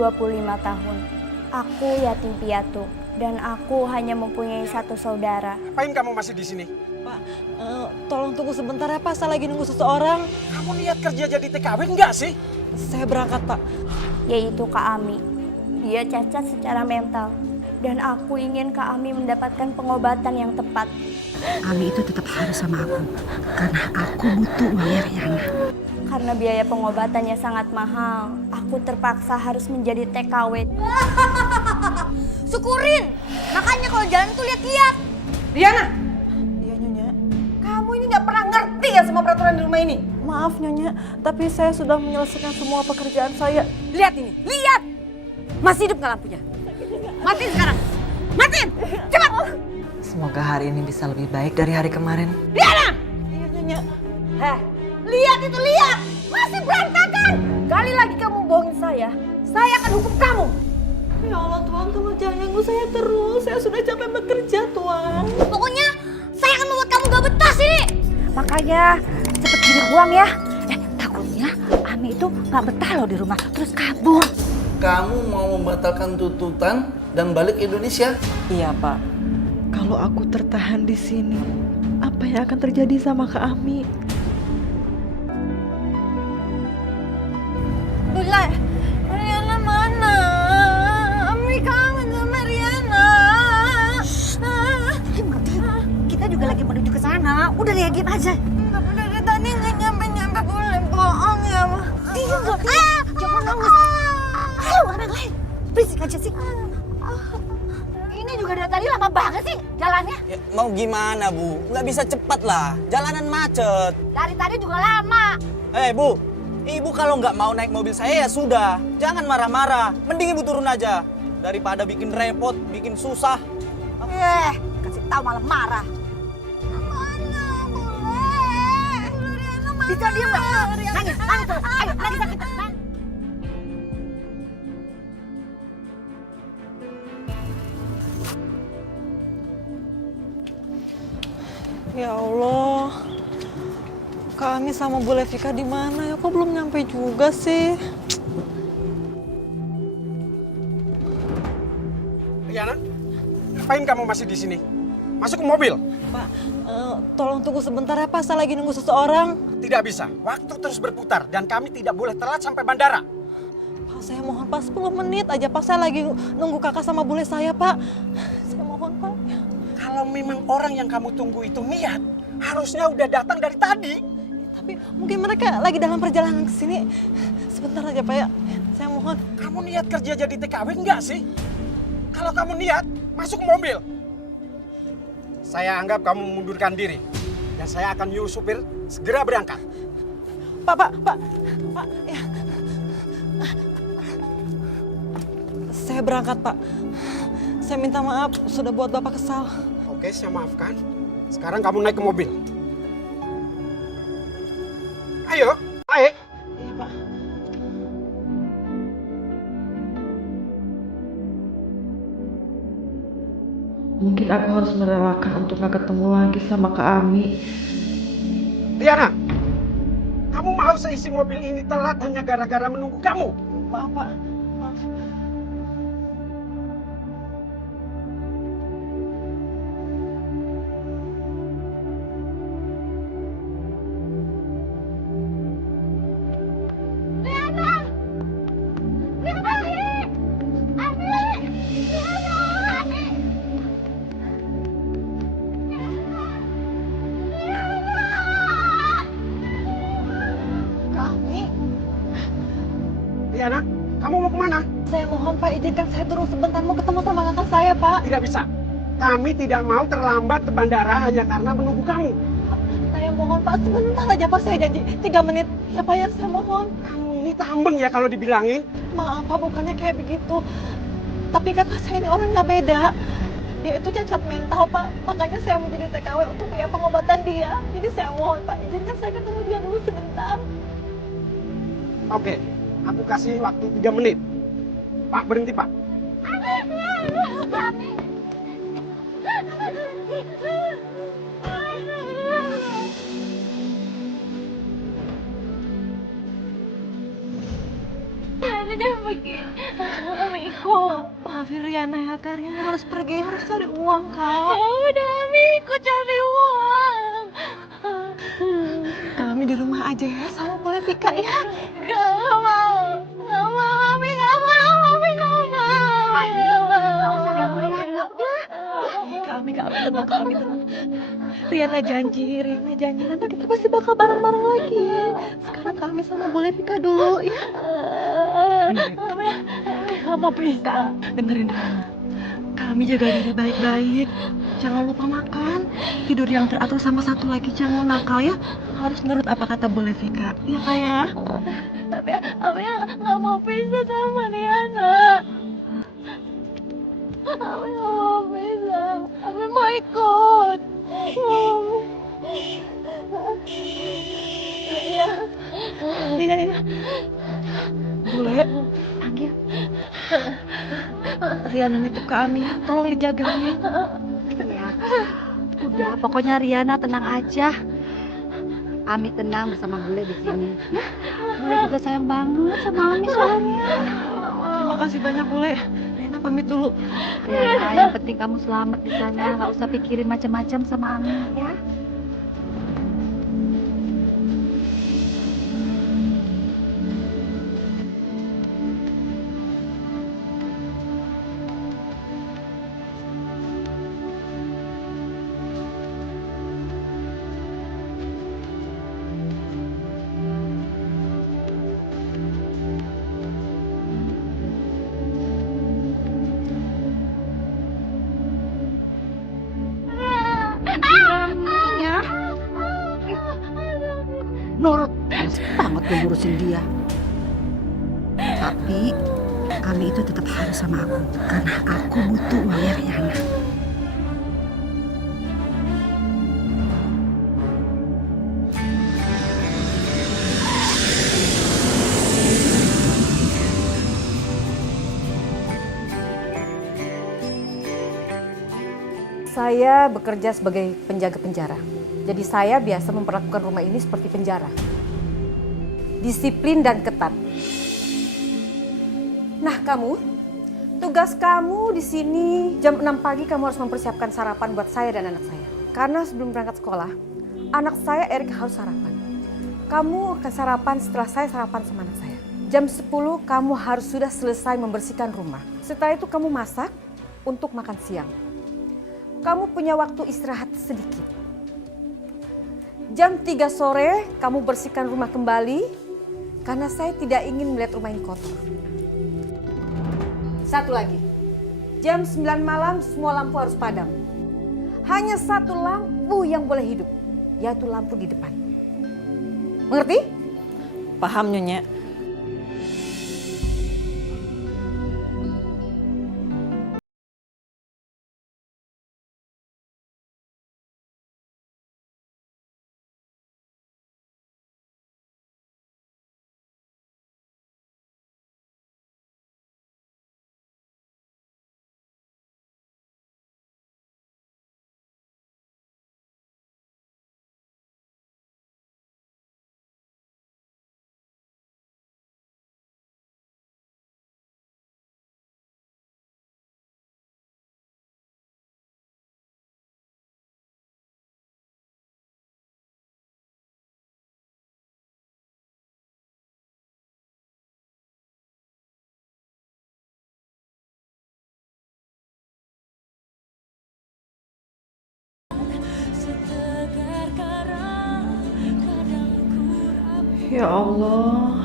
25 tahun. Aku yatim piatu dan aku hanya mempunyai satu saudara. Ngapain kamu masih di sini? Pak, tolong tunggu sebentar ya Pak, saya lagi nunggu seseorang. Kamu niat kerja jadi TKW enggak sih? Saya berangkat Pak. Yaitu Kak Ami. Dia cacat secara mental dan aku ingin Kak Ami mendapatkan pengobatan yang tepat. Ami itu tetap harus sama aku karena aku butuh uangnya Riana. Karena biaya pengobatannya sangat mahal, aku terpaksa harus menjadi TKW. Syukurin! Makanya kalau jalan tuh lihat-lihat. Riana, Iya Nyonya. kamu ini nggak pernah ngerti ya sama peraturan di rumah ini? Maaf Nyonya, tapi saya sudah menyelesaikan semua pekerjaan saya. Lihat ini, lihat! Masih hidup nggak lampunya? Matiin sekarang! Matiin! Cepat! Semoga hari ini bisa lebih baik dari hari kemarin. Riana! Iya Nyonya. Heh, lihat itu, lihat! Masih berantakan! Kali lagi kamu bohongin saya akan hukum kamu! Ya Allah Tuhan, tolong jangan ganggu saya terus. Saya sudah capek bekerja Tuhan. Pokoknya saya akan membuat kamu gak betah sini. Makanya cepet kirim uang ya. Takutnya Ami itu nggak betah loh di rumah terus kabur. Kamu mau membatalkan tuntutan dan balik ke Indonesia? Iya Pak. Kalau aku tertahan di sini, apa yang akan terjadi sama Kak Ami? Bula, Riana mana? Ami kangen sama Riana. Kita juga lagi menuju ke sana. Udah reagin aja. Tapi dari tadi nggak nyampe boleh bohong ya, Ma. Diam loh, diam. Jangan nangis. Ayo orang lain. Berisik aja sih. Ini juga dari tadi lama banget sih jalannya. Ya, mau gimana Bu? Nggak bisa cepat lah, jalanan macet. Dari tadi juga lama. Bu, Ibu kalau nggak mau naik mobil saya ya sudah. Jangan marah-marah, mending Ibu turun aja. Daripada bikin repot, bikin susah. Kasih tahu malah marah. Mana boleh? Riana mana? Bisa diam nggak? Nangis, nangis terus. Ayo, nangis sakit. Ya Allah. Kak Ami sama Bu Levika di mana ya? Kok belum nyampe juga sih? Riana, ngapain kamu masih di sini? Masuk ke mobil. Pak, tolong tunggu sebentar ya Pak, saya lagi nunggu seseorang. Tidak bisa, waktu terus berputar dan kami tidak boleh telat sampai bandara. Pak, saya mohon Pak, 10 menit aja Pak, saya lagi nunggu kakak sama bule saya Pak. Saya mohon Pak. Kalau memang orang yang kamu tunggu itu niat, harusnya udah datang dari tadi. Tapi mungkin mereka lagi dalam perjalanan ke sini. Sebentar aja Pak ya, saya mohon. Kamu niat kerja jadi TKW enggak sih? Kalau kamu niat, masuk ke mobil. Saya anggap kamu mengundurkan diri. Dan saya akan nyuruh supir segera berangkat. Pak, ya. Saya berangkat Pak. Saya minta maaf sudah buat Bapak kesal. Oke, saya maafkan. Sekarang kamu naik ke mobil. Ayo, naik. Iya Pak. Mungkin aku harus merelakan untuk gak ketemu lagi sama Kak Ami. Riana, kamu mau seisi mobil ini telat hanya gara-gara menunggu kamu? Maaf Pak. Maaf. Riana, kamu mau kemana? Saya mohon Pak, izinkan saya turun sebentar mau ketemu sama kakak saya Pak. Tidak bisa. Kami tidak mau terlambat ke bandara hanya karena menunggu kamu. Saya mohon Pak, sebentar aja Pak, saya janji 3 menit. Ya Pak ya, saya mohon. Kamu ini tambeng ya kalau dibilangin. Maaf Pak, bukannya kayak begitu. Tapi kakak saya ini orangnya beda. Dia itu cacat mental Pak, makanya saya mau jadi TKW untuk biaya pengobatan dia. Jadi saya mohon Pak, izinkan saya ketemu dia dulu sebentar. Oke, aku kasih waktu 3 menit. Pak, berhenti Pak. Jangan begini. Oh, maafin Riana ya Kak. Riana harus pergi, harus cari uang Kak. Ya udah, Ami ikut cari uang. Kami di rumah aja ya sama boleh Vika ya. Gak mau, gak mau, Ami gak mau, Ami gak mau. Kami tenang, kami tenang. Riana janji nanti kita pasti bakal bareng-bareng lagi. Sekarang kami sama boleh Vika dulu ya. Kamu bisa dengerin Riana. Kami jaga diri baik-baik. Jangan lupa makan, tidur yang teratur, sama satu lagi jangan nakal ya. Harus nurut apa kata boleh Vika. Iya Kak ya. Tapi Ami gak mau pisah sama Riana. Ami gak mau pisah, Ami mau ikut. Iya. Boleh panggil Riana nitip ke Ami ya. Tolong dijagain. Ya, udah pokoknya Riana tenang aja. Ami tenang bersama Bule di sini. Bule juga sayang banget sama Ami soalnya. Terima kasih banyak Bule. Riana pamit dulu. Ya, yang penting kamu selamat di sana, nggak usah pikirin macam-macam sama Ami ya. Nurut banget gue ngurusin dia. Tapi Ami itu tetap harus sama aku karena aku butuh uangnya Riana. Saya bekerja sebagai penjaga penjara. Jadi saya biasa memperlakukan rumah ini seperti penjara. Disiplin dan ketat. Nah kamu, tugas kamu di sini jam 6 pagi kamu harus mempersiapkan sarapan buat saya dan anak saya. Karena sebelum berangkat sekolah, anak saya Erik harus sarapan. Kamu akan sarapan setelah saya sarapan sama anak saya. Jam 10 kamu harus sudah selesai membersihkan rumah. Setelah itu kamu masak untuk makan siang. Kamu punya waktu istirahat sedikit. Jam 3 sore kamu bersihkan rumah kembali karena saya tidak ingin melihat rumah ini kotor. Satu lagi, jam 9 malam semua lampu harus padam. Hanya satu lampu yang boleh hidup, yaitu lampu di depan. Mengerti? Paham Nyonya. Ya Allah,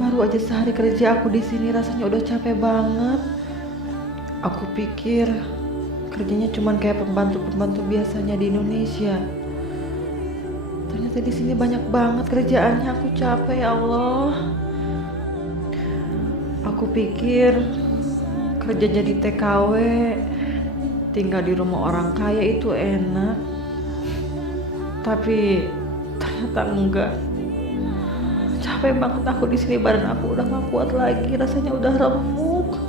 baru aja sehari kerja aku di sini rasanya udah capek banget. Aku pikir kerjanya cuma kayak pembantu-pembantu biasanya di Indonesia. Ternyata di sini banyak banget kerjaannya. Aku capek ya Allah. Aku pikir kerja jadi TKW, tinggal di rumah orang kaya itu enak. Tapi ternyata enggak. Capek banget aku di sini, badan aku udah gak kuat lagi, rasanya udah remuk.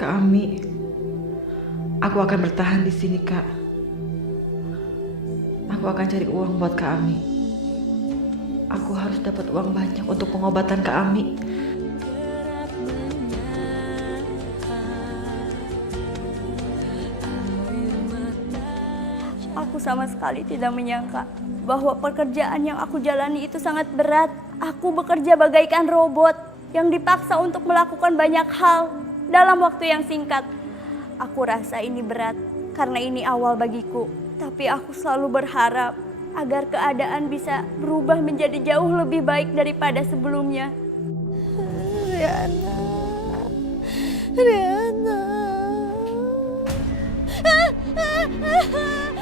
Kak Ami, aku akan bertahan di sini, Kak. Aku akan cari uang buat Kak Ami. Aku harus dapat uang banyak untuk pengobatan Kak Ami. Aku sama sekali tidak menyangka bahwa pekerjaan yang aku jalani itu sangat berat. Aku bekerja bagaikan robot yang dipaksa untuk melakukan banyak hal dalam waktu yang singkat. Aku rasa ini berat karena ini awal bagiku. Tapi aku selalu berharap agar keadaan bisa berubah menjadi jauh lebih baik daripada sebelumnya. Riana. Jangan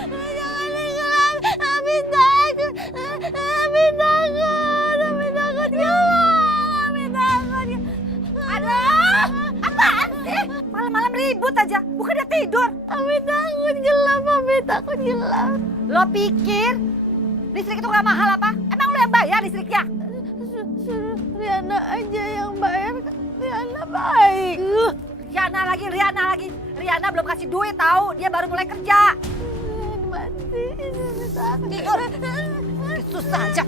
tinggalin Ami, takut. Ami takut. Ami takut gelap. Ami takut. Aduh, apaan sih? Malam-malam ribut aja, bukannya tidur. Ami takut gelap. Ami takut gelap. Lo pikir listrik itu gak mahal apa? Emang lo yang bayar listriknya? Suruh Riana aja yang bayar. Riana baik. Riana lagi. Riana belum kasih duit tahu, dia baru mulai kerja. Mati. Tidur. Susah aja.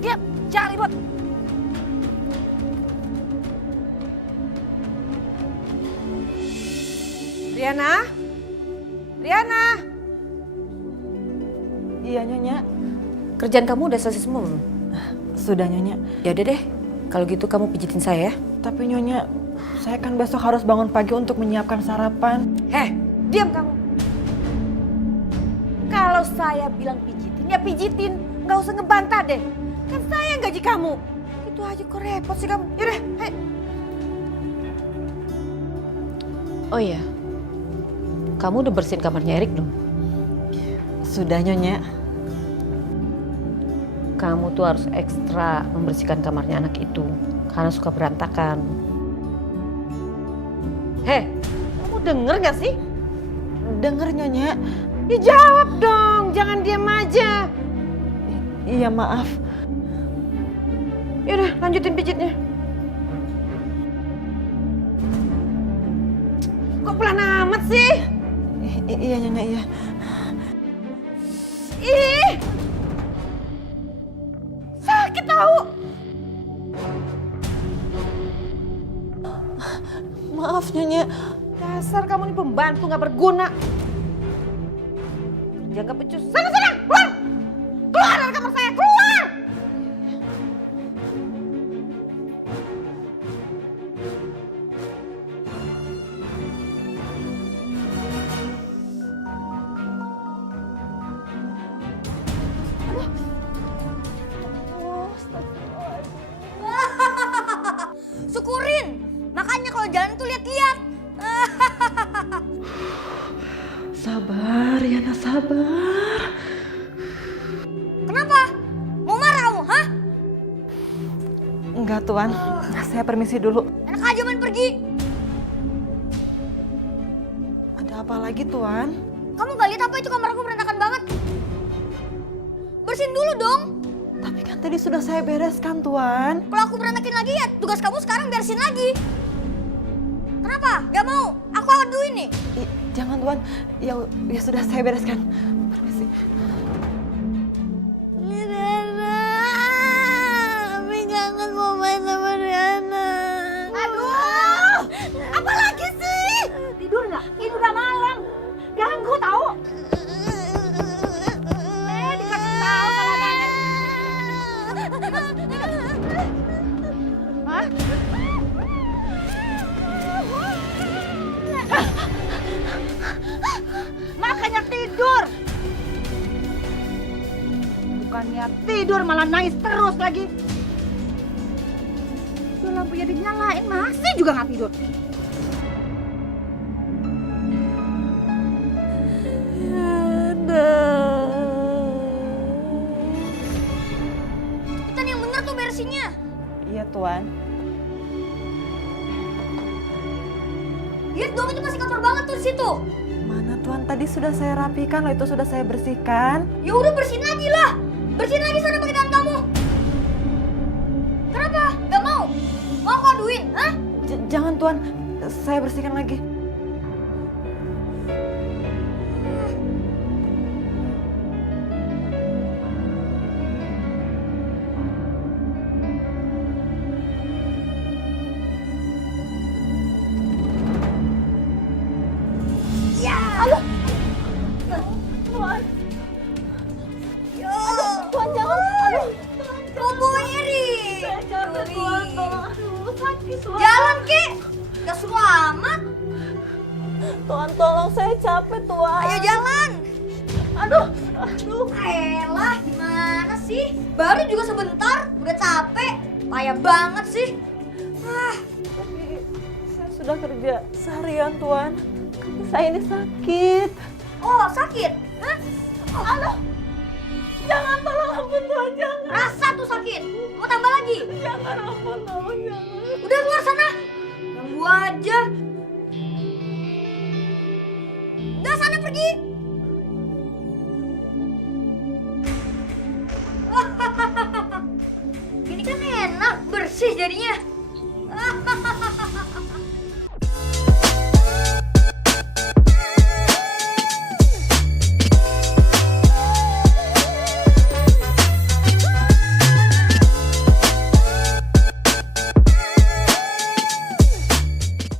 Diam, jangan ribut. Riana? Iya, Nyonya. Kerjaan kamu udah selesai semua belum? Sudah, Nyonya. Ya udah deh, kalau gitu kamu pijitin saya ya. Tapi Nyonya, saya kan besok harus bangun pagi untuk menyiapkan sarapan. Heh, diam kamu. Kalau saya bilang pijitin, ya pijitin. Nggak usah ngebantah deh. Kan saya yang gaji kamu. Itu aja kok repot sih kamu. Yaudah, hei. Oh iya, kamu udah bersihin kamarnya Erik belum? Sudah, Nyonya. Kamu tuh harus ekstra membersihkan kamarnya anak itu. Karena suka berantakan. Heh, kamu denger gak sih? Dengar, Nyonya. Ya jawab dong, jangan diam aja. Iya, maaf. Yaudah, lanjutin pijitnya. Kok pelan amat sih? Iya, Nyonya, iya. Ih! Sakit tahu. Maaf, Nyonya. Dasar kamu nih pembantu gak berguna. Jangan becus. Sana, keluar! Keluar dari kamar saya, keluar! Syukurin. Makanya kalau jalan tuh lihat-lihat. Sabar, Riana, sabar. Kenapa? Mau marah kamu, hah? Enggak, Tuan. Saya permisi dulu. Enak aja main pergi. Ada apa lagi, Tuan? Kamu gak lihat apa itu kamar aku berantakan banget? Bersihin dulu dong. Tapi kan tadi sudah saya bereskan, Tuan. Kalau aku berantakin lagi ya tugas kamu sekarang beresin lagi. Kenapa? Gak mau? Aku akan duin nih. Jangan, Tuan. Ya sudah saya bereskan. Permisi. Riana, Ami kangen mau main sama Riana. Aduh! Apa lagi sih? Tidur nggak? Ini udah malam. Ganggu tahu. Dikasih tahu malah nangis. Hah? Makanya tidur. Bukannya tidur malah nangis terus lagi. Udah lampunya dinyalain masih juga nggak tidur. Cepetan yang bener tuh beresinnya. Iya, Tuan. Lihat dong itu masih kotor banget tuh di situ. Mana, Tuan? Tadi sudah saya rapikan, loh itu sudah saya bersihkan. Ya udah bersihin lagi lah. Bersihin lagi sana pakai tangan kamu. Kenapa? Gak mau? Mau aku aduin, hah? Jangan Tuan, saya bersihkan lagi. Tuan jangan. Aduh. Robo iri. Saya capek Tuan, tolong. Aduh, sakit Tuan. Jalan Ki. Gak suka amat. Tuan tolong, saya capek Tuan. Ayo jalan. Aduh. Elah, gimana sih? Baru juga sebentar, udah capek. Payah banget sih. Saya sudah kerja seharian Tuan. Kaki saya ini sakit. Oh, sakit? Hah? Aduh. Jangan, tolong ampun Tuan, jangan. Rasa tuh sakit. Mau tambah lagi? Jangan, ampun, tolong jangan. Udah keluar sana. Ganggu aja. Udah sana pergi. Gini kan enak, bersih jadinya.